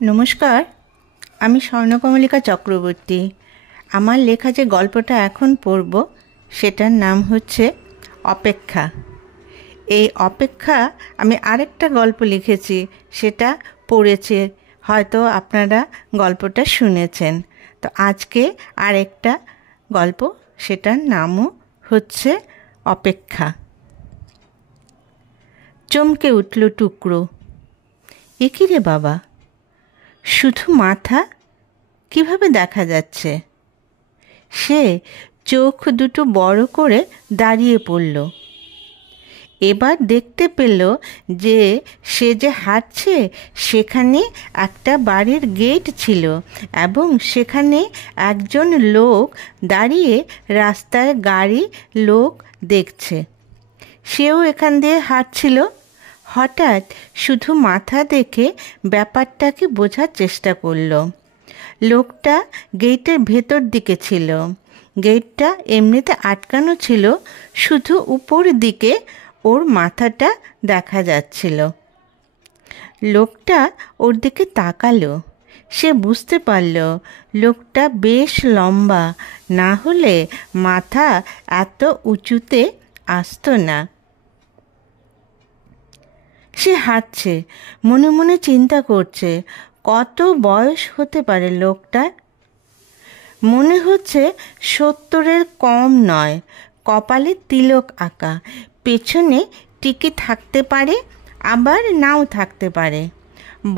নমস্কার, আমি স্বর্ণকমলিকা চক্রবর্তী। আমার লেখা যে গল্পটা এখন পড়ব সেটার নাম হচ্ছে অপেক্ষা। এই অপেক্ষা আমি আরেকটা গল্প লিখেছি, সেটা পড়েছে, হয়তো আপনারা গল্পটা শুনেছেন। তো আজকে আরেকটা গল্প, সেটার নামও হচ্ছে অপেক্ষা। চমকে উঠল টুকরো। এ কি রে বাবা, শুধু মাথা কিভাবে দেখা যাচ্ছে? সে চোখ দুটো বড় করে দাঁড়িয়ে পড়ল। এবার দেখতে পেল যে সে যে হাঁটছে সেখানে একটা বাড়ির গেট ছিল এবং সেখানে একজন লোক দাঁড়িয়ে রাস্তায় গাড়ি লোক দেখছে। সেও এখান দিয়ে হাঁটছিল। হঠাৎ শুধু মাথা দেখে ব্যাপারটাকে বোঝার চেষ্টা করল। লোকটা গেটের ভেতর দিকে ছিল। গেটটা এমনিতে আটকানো ছিল, শুধু উপর দিকে ওর মাথাটা দেখা যাচ্ছিল। লোকটা ওর দিকে তাকালো। সে বুঝতে পারল লোকটা বেশ লম্বা, না হলে মাথা এত উঁচুতে আসতো না। সে হাঁটছে, মনে মনে চিন্তা করছে কত বয়স হতে পারে লোকটার। মনে হচ্ছে 70-এর কম নয়। কপালে তিলক আঁকা, পেছনে টিকে থাকতে পারে, আবার নাও থাকতে পারে।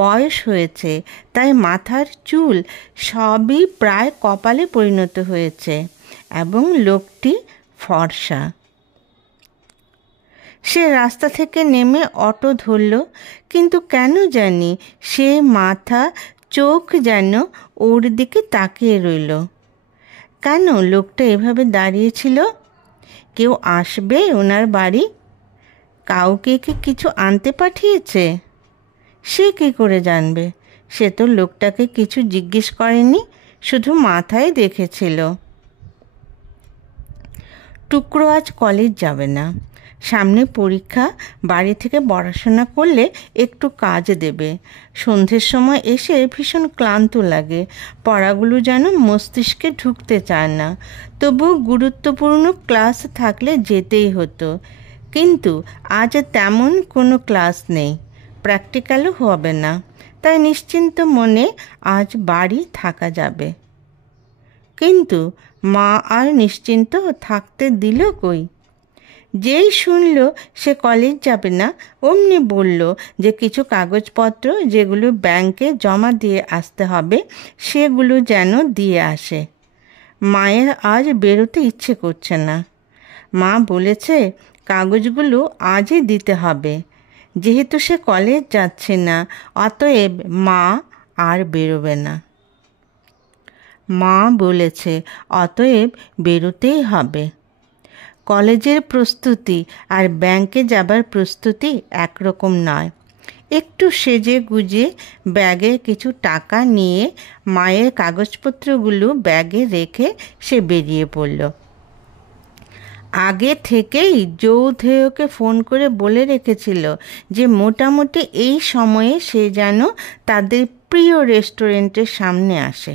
বয়স হয়েছে তাই মাথার চুল সবই প্রায় কপালে পরিণত হয়েছে এবং লোকটি ফর্সা। সে রাস্তা থেকে নেমে অটো ধরল, কিন্তু কেন জানি সে মাথা চোখ যেন ওর দিকে তাকিয়ে রইল। কেন লোকটা এভাবে দাঁড়িয়েছিল? কেউ আসবে ওনার বাড়ি? কাউকে কি কিছু আনতে পাঠিয়েছে? সে কী করে জানবে? সে তো লোকটাকে কিছু জিজ্ঞেস করেনি, শুধু মাথায় দেখেছিল। টুকরো আজ কলেজ যাবে না, সামনে পরীক্ষা। বাড়ি থেকে পড়াশোনা করলে একটু কাজ দেবে। সন্ধ্যের সময় এসে ভীষণ ক্লান্ত লাগে, পড়াগুলো যেন মস্তিষ্কে ঢুকতে চায় না। তবু গুরুত্বপূর্ণ ক্লাস থাকলে যেতেই হতো, কিন্তু আজ তেমন কোনো ক্লাস নেই, প্র্যাকটিক্যালও হবে না। তাই নিশ্চিন্ত মনে আজ বাড়ি থাকা যাবে। কিন্তু মা আর নিশ্চিন্ত থাকতে দিল কই? যেই শুনল সে কলেজ যাবে না, অমনি বলল যে কিছু কাগজপত্র যেগুলো ব্যাংকে জমা দিয়ে আসতে হবে সেগুলো যেন দিয়ে আসে। মায়ের আজ বেরোতে ইচ্ছে করছে না। মা বলেছে কাগজগুলো আজই দিতে হবে। যেহেতু সে কলেজ যাচ্ছে না, অতএব মা আর বেরোবে না। মা বলেছে অতএব বেরোতেই হবে। কলেজের প্রস্তুতি আর ব্যাংকে যাবার প্রস্তুতি একরকম নয়। একটু সেজে গুজে ব্যাগে কিছু টাকা নিয়ে মায়ের কাগজপত্রগুলো ব্যাগে রেখে সে বেরিয়ে পড়ল। আগে থেকেই যৌধেয়কে ফোন করে বলে রেখেছিল যে মোটামুটি এই সময়ে সে যেন তাদের প্রিয় রেস্টুরেন্টের সামনে আসে।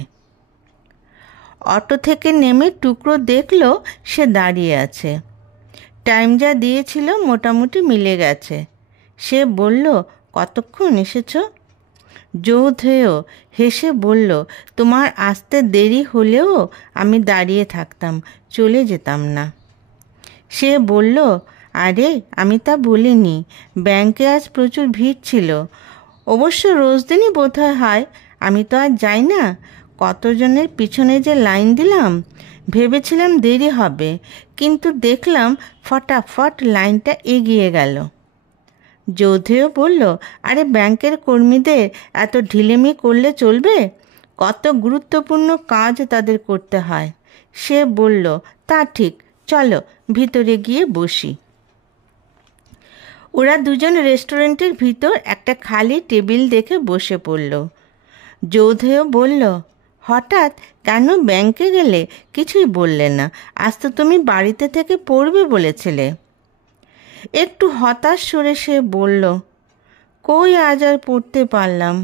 অটো থেকে নেমে টুকরো দেখল সে দাঁড়িয়ে আছে। টাইম যা দিয়েছিল মোটামুটি মিলে গেছে। সে বলল, কতক্ষণ এসেছো? যৌধেয় হেসে বলল, তোমার আসতে দেরি হলেও আমি দাঁড়িয়ে থাকতাম, চলে যেতাম না। সে বলল, আরে আমি তা বলিনি, ব্যাংকে আজ প্রচুর ভিড় ছিল। অবশ্য রোজ দিনই বোধহয় হয়, আমি তো আর যাই না। কতজনের পিছনে যে লাইন দিলাম, ভেবেছিলাম দেরি হবে, কিন্তু দেখলাম ফটাফট লাইনটা এগিয়ে গেল। যৌধেয় বলল, আরে ব্যাংকের কর্মীদের এত ঢিলেমি করলে চলবে? কত গুরুত্বপূর্ণ কাজ তাদের করতে হয়। সে বলল, তা ঠিক, চলো ভিতরে গিয়ে বসি। ওরা দুজন রেস্টুরেন্টের ভিতর একটা খালি টেবিল দেখে বসে পড়ল। যৌধেয় বলল, হঠাৎ কেন ব্যাংকে গেলে? কিছুই বললে না, আজ তো তুমি বাড়িতে থেকে পড়বে বলেছিলে। একটু হতাশ সুরে সে বলল, কই আজ আর পড়তে পারলাম,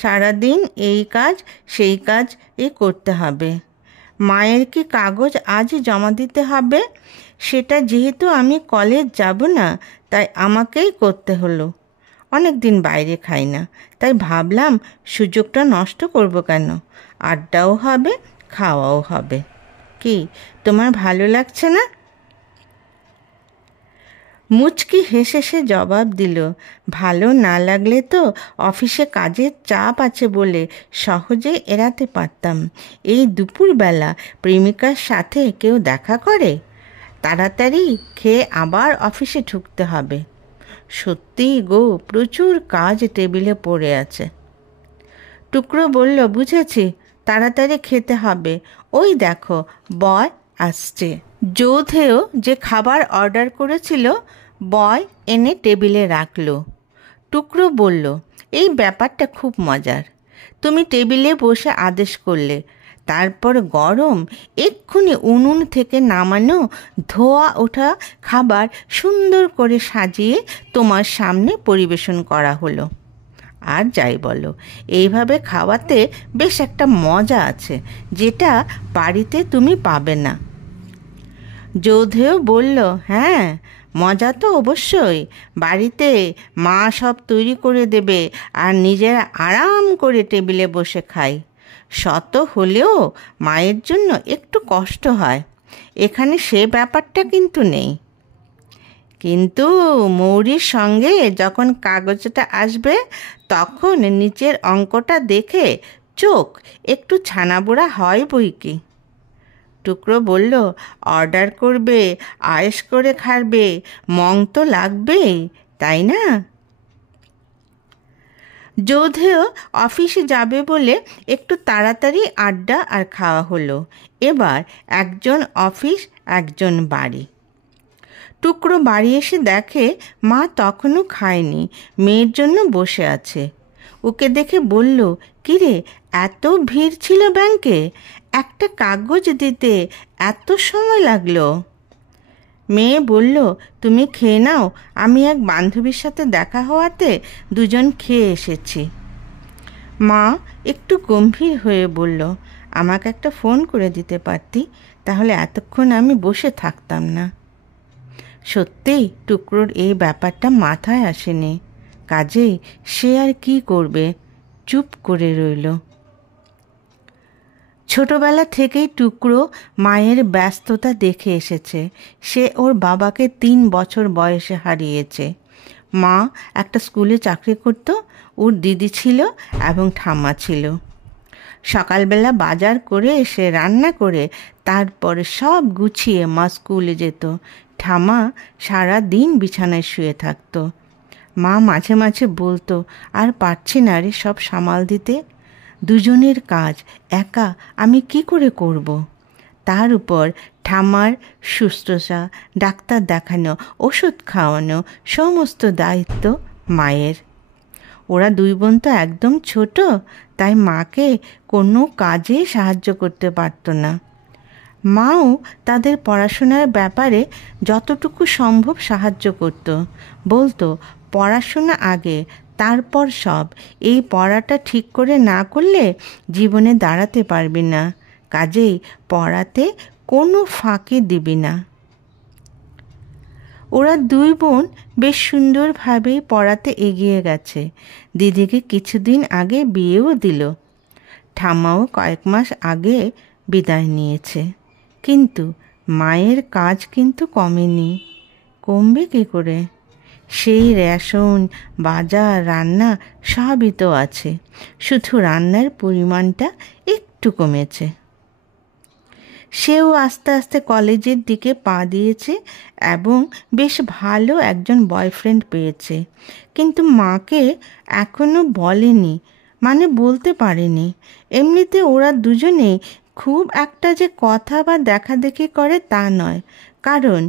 সারাদিন এই কাজ সেই কাজ করতে হবে। মায়ের কি কাগজ আজই জমা দিতে হবে? সেটা যেহেতু আমি কলেজ যাব না, তাই আমাকেই করতে হলো। অনেক দিন বাইরে খাই না, তাই ভাবলাম সুযোগটা নষ্ট করব কেন? আড্ডাও হবে, খাওয়াও হবে। কি তোমার ভালো লাগছে না? মুচকি হেসে সে জবাব দিল, ভালো না লাগলে তো অফিসে কাজের চাপ আছে বলে সহজে এড়াতে পারতাম। এই দুপুরবেলা প্রেমিকার সাথে কেউ দেখা করে? তাড়াতাড়ি খেয়ে আবার অফিসে ঢুকতে হবে। সত্যিই গো, প্রচুর কাজ টেবিলে পড়ে আছে। টুকরো বলল, বুঝেছি, তাড়াতাড়ি খেতে হবে। ওই দেখো, বয় আসছে। যৌধেয় যে খাবার অর্ডার করেছিল বয় এনে টেবিলে রাখল। টুকরো বলল, এই ব্যাপারটা খুব মজার। তুমি টেবিলে বসে আদেশ করলে, তারপর গরম এক্ষুনি উনুন থেকে নামানো ধোয়া ওঠা খাবার সুন্দর করে সাজিয়ে তোমার সামনে পরিবেশন করা হলো। আর যাই বলো, এইভাবে খাওয়াতে বেশ একটা মজা আছে, যেটা বাড়িতে তুমি পাবে না। যৌধেয় বলল, হ্যাঁ, মজা তো অবশ্যই। বাড়িতে মা সব তৈরি করে দেবে আর নিজেরা আরাম করে টেবিলে বসে খাই। শত হলেও মায়ের জন্য একটু কষ্ট হয়, এখানে সে ব্যাপারটা কিন্তু নেই। কিন্তু মৌরির সঙ্গে যখন কাগজটা আসবে, তখন নিচের অঙ্কটা দেখে চোখ একটু ছানাবুড়া হয় বই কি। টুকরো বলল, অর্ডার করবে, আয়েশ করে খাবে, মং তো লাগবেই, তাই না? যৌধেয় অফিসে যাবে বলে একটু তাড়াতাড়ি আড্ডা আর খাওয়া হলো। এবার একজন অফিস, একজন বাড়ি। টুকরো বাড়ি এসে দেখে মা তখনও খায়নি, মেয়ের জন্য বসে আছে। ওকে দেখে বলল, কিরে, এত ভিড় ছিল ব্যাংকে, একটা কাগজ দিতে এত সময় লাগলো? মেয়ে বলল, তুমি খেয়ে নাও, আমি এক বান্ধবীর সাথে দেখা হওয়াতে দুজন খেয়ে এসেছি। মা একটু গম্ভীর হয়ে বলল, আমাকে একটা ফোন করে দিতে পারতি, তাহলে এতক্ষণ আমি বসে থাকতাম না। সত্যিই টুকরোর এই ব্যাপারটা মাথায় আসেনি, কাজেই সে আর কি করবে, চুপ করে রইল। ছোটবেলা থেকেই টুকরো মায়ের ব্যস্ততা দেখে এসেছে। সে ওর বাবাকে 3 বছর বয়সে হারিয়েছে। মা একটা স্কুলে চাকরি করত, ওর দিদি ছিল এবং ঠাম্মা ছিল। সকালবেলা বাজার করে এসে রান্না করে তারপরে সব গুছিয়ে মা স্কুলে যেত। ঠাম্মা সারা দিন বিছানায় শুয়ে থাকতো। মা মাঝে মাঝে বলতো, আর পারছি না রে সব সামাল দিতে, দুজনের কাজ একা আমি কি করে করব। তার উপর ঠাম্মার শুশ্রূষা, ডাক্তার দেখানো, ওষুধ খাওয়ানো, সমস্ত দায়িত্ব মায়ের। ওরা 2 বোন তো একদম ছোট, তাই মাকে কোনো কাজে সাহায্য করতে পারতো না। মাও তাদের পড়াশোনার ব্যাপারে যতটুকু সম্ভব সাহায্য করত। বলতো, পড়াশোনা আগে, তারপর সব। এই পড়াটা ঠিক করে না করলে জীবনে দাঁড়াতে পারবি না, কাজেই পড়াতে কোনো ফাঁকি দিবি না। ওরা 2 বোন বেশ সুন্দরভাবেই পড়াতে এগিয়ে গেছে। দিদিকে কিছুদিন আগে বিয়েও দিল। ঠাম্মাও কয়েক মাস আগে বিদায় নিয়েছে। কিন্তু মায়ের কাজ কিন্তু কমেনি। কমবে কী করে? সেই রেশন, বাজার, রান্না সবই তো আছে, শুধু রান্নার পরিমাণটা একটু কমেছে। সেও আস্তে আস্তে কলেজের দিকে পা দিয়েছে এবং বেশ ভালো একজন বয়ফ্রেন্ড পেয়েছে। কিন্তু মাকে এখনও বলেনি, মানে বলতে পারেনি। এমনিতে ওরা দুজনেই খুব একটা যে কথা বা দেখাদেখি করে তা নয়, কারণ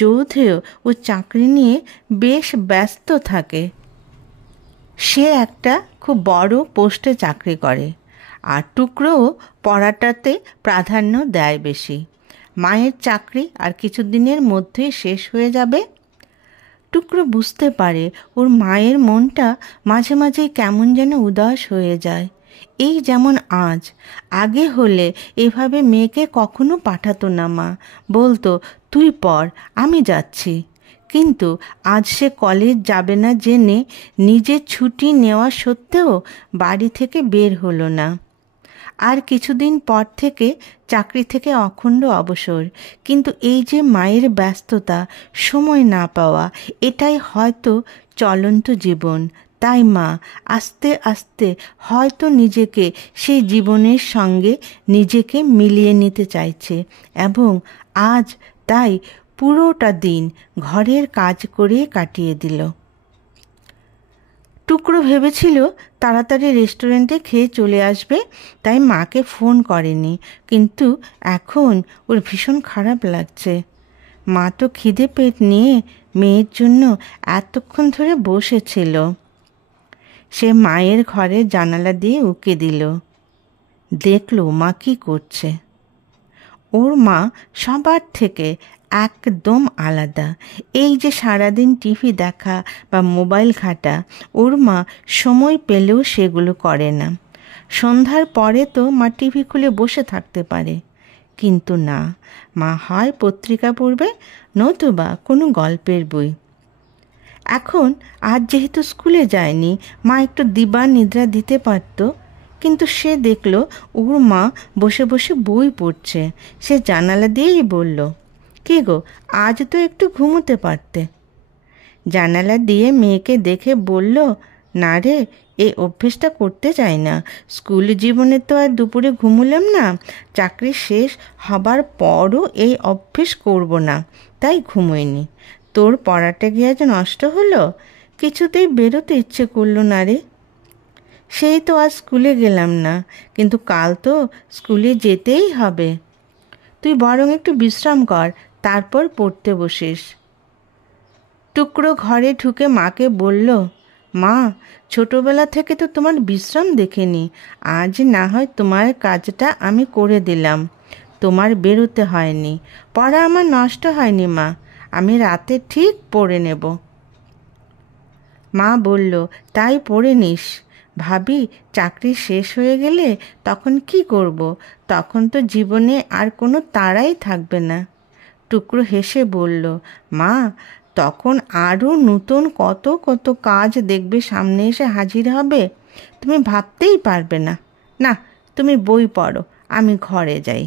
যৌধেয় ও চাকরি নিয়ে বেশ ব্যস্ত থাকে। সে একটা খুব বড় পোস্টে চাকরি করে, আর টুকরোও পড়াটাতে প্রাধান্য দেয় বেশি। মায়ের চাকরি আর কিছুদিনের মধ্যেই শেষ হয়ে যাবে। টুকরো বুঝতে পারে ওর মায়ের মনটা মাঝে মাঝে কেমন যেন উদাস হয়ে যায়। এই যেমন আজ, আগে হলে এভাবে মেয়েকে কখনো পাঠাতো না মা, বলতো তুই পড়, আমি যাচ্ছি। কিন্তু আজ সে কলেজ যাবে না জেনে নিজের ছুটি নেওয়া সত্ত্বেও বাড়ি থেকে বের হলো না। আর কিছুদিন পর থেকে চাকরি থেকে অখণ্ড অবসর। কিন্তু এই যে মায়ের ব্যস্ততা, সময় না পাওয়া, এটাই হয়তো চলন্ত জীবন। তাই মা আস্তে আস্তে হয়তো নিজেকে সেই জীবনের সঙ্গে নিজেকে মিলিয়ে নিতে চাইছে, এবং আজ তাই পুরোটা দিন ঘরের কাজ করে কাটিয়ে দিল। টুকরো ভেবেছিল তাড়াতাড়ি রেস্টুরেন্টে খেয়ে চলে আসবে, তাই মাকে ফোন করেনি। কিন্তু এখন ওর ভীষণ খারাপ লাগছে। মা তো খিদে পেট নিয়ে মেয়ের জন্য এতক্ষণ ধরে বসেছিল। সে মায়ের ঘরের জানালা দিয়ে উঁকি দিল, দেখলো মা কী করছে। ওর মা সবার থেকে একদম আলাদা। এই যে সারাদিন টিভি দেখা বা মোবাইল ঘাঁটা, ওর মা সময় পেলেও সেগুলো করে না। সন্ধ্যার পরে তো মা টিভি খুলে বসে থাকতে পারে, কিন্তু না, মা হয় পত্রিকা পড়বে, নতুবা কোনো গল্পের বই। এখন আজ যেহেতু স্কুলে যায়নি, মা একটু দিবা নিদ্রা দিতে পারত, কিন্তু সে দেখল ওর মা বসে বসে বই পড়ছে। সে জানালা দিয়েই বলল, কী গো, আজ তো একটু ঘুমোতে পারতে। জানালা দিয়ে মেয়েকে দেখে বলল, না রে, এই অভ্যেসটা করতে চাই না। স্কুল জীবনে তো আর দুপুরে ঘুমোলাম না, চাকরি শেষ হবার পরও এই অভ্যেস করব না, তাই ঘুমোইনি। তোর পড়াটা গিয়ে আজ নষ্ট হলো, কিছুতেই বেরোতে ইচ্ছে করলো না রে। সেই তো আজ স্কুলে গেলাম না, কিন্তু কাল তো স্কুলে যেতেই হবে। তুই বরং একটু বিশ্রাম কর, তারপর পড়তে বসিস। টুকরো ঘরে ঢুকে মাকে বলল, মা, ছোটবেলা থেকে তো তোমার বিশ্রাম দেখিনি, আজ না হয় তোমার কাজটা আমি করে দিলাম। তোমার বেরোতে হয়নি, পড়া আমার নষ্ট হয়নি মা, আমি রাতে ঠিক পড়ে নেব। মা বলল, তাই পড়ে নিস। ভাবি, চাকরি শেষ হয়ে গেলে তখন কি করব? তখন তো জীবনে আর কোনো তাড়াই থাকবে না। টুকরো হেসে বলল, মা, তখন আরও নতুন কত কত কাজ দেখবে সামনে এসে হাজির হবে, তুমি ভাবতেই পারবে না। না, তুমি বই পড়ো, আমি ঘরে যাই।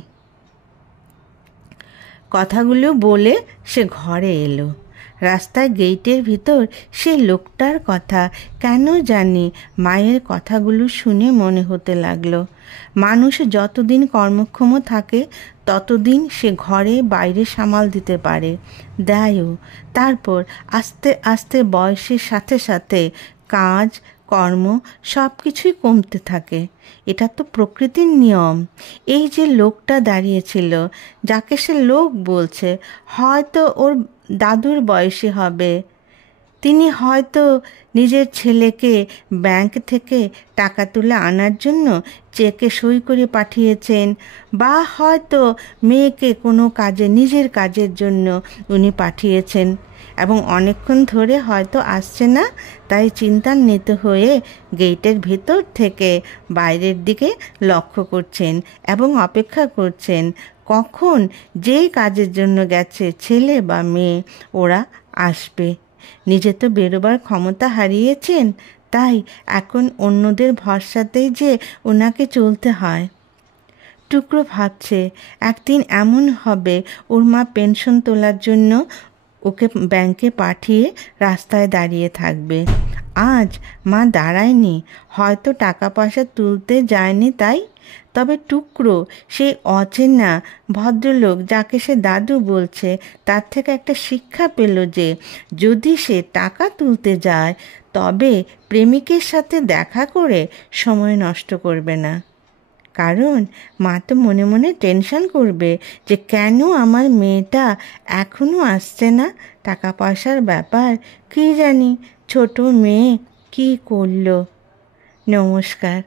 কথাগুলো বলে সে ঘরে এলো। রাস্তায় গেটের ভিতর সে লোকটার কথা কেন জানি মায়ের কথাগুলো শুনে মনে হতে লাগলো। মানুষ যতদিন কর্মক্ষম থাকে ততদিন সে ঘরে বাইরে সামাল দিতে পারে, দেয়ও। তারপর আস্তে আস্তে বয়সের সাথে সাথে কাজ কর্ম সব কিছুই কমতে থাকে। এটা তো প্রকৃতির নিয়ম। এই যে লোকটা দাঁড়িয়েছিল, যাকে সে লোক বলছে, হয়তো ওর দাদুর বয়সী হবে। তিনি হয়তো নিজের ছেলেকে ব্যাংক থেকে টাকা তুলে আনার জন্য চেকে সই করে পাঠিয়েছেন, বা হয়তো মেয়েকে কোনো কাজে, নিজের কাজের জন্য উনি পাঠিয়েছেন, এবং অনেকক্ষণ ধরে হয়তো আসছে না, তাই চিন্তান্বিত হয়ে গেটের ভেতর থেকে বাইরের দিকে লক্ষ্য করছেন এবং অপেক্ষা করছেন কখন যেই কাজের জন্য গেছে ছেলে বা মেয়ে ওরা আসবে। নিজে তো বেরোবার ক্ষমতা হারিয়েছেন, তাই এখন অন্যদের ভরসাতেই যে ওনাকে চলতে হয়। টুকরো ভাবছে একদিন এমন হবে ওর মা পেনশন তোলার জন্য ওকে ব্যাংকে পাঠিয়ে রাস্তায় দাঁড়িয়ে থাকবে। আজ মা দাঁড়ায়নি, হয়তো টাকা পয়সা তুলতে যায়নি তাই। তবে টুকরো সেই অচেনা ভদ্রলোক যাকে সে দাদু বলছে, তার থেকে একটা শিক্ষা পেল যে যদি সে টাকা তুলতে যায় তবে প্রেমিকের সাথে দেখা করে সময় নষ্ট করবে না। কারণ মা তো মনে মনে টেনশন করবে যে কেন আমার মেয়েটা এখনও আসছে না, টাকা পয়সার ব্যাপার, কী জানি ছোট মেয়ে কী করলো। নমস্কার।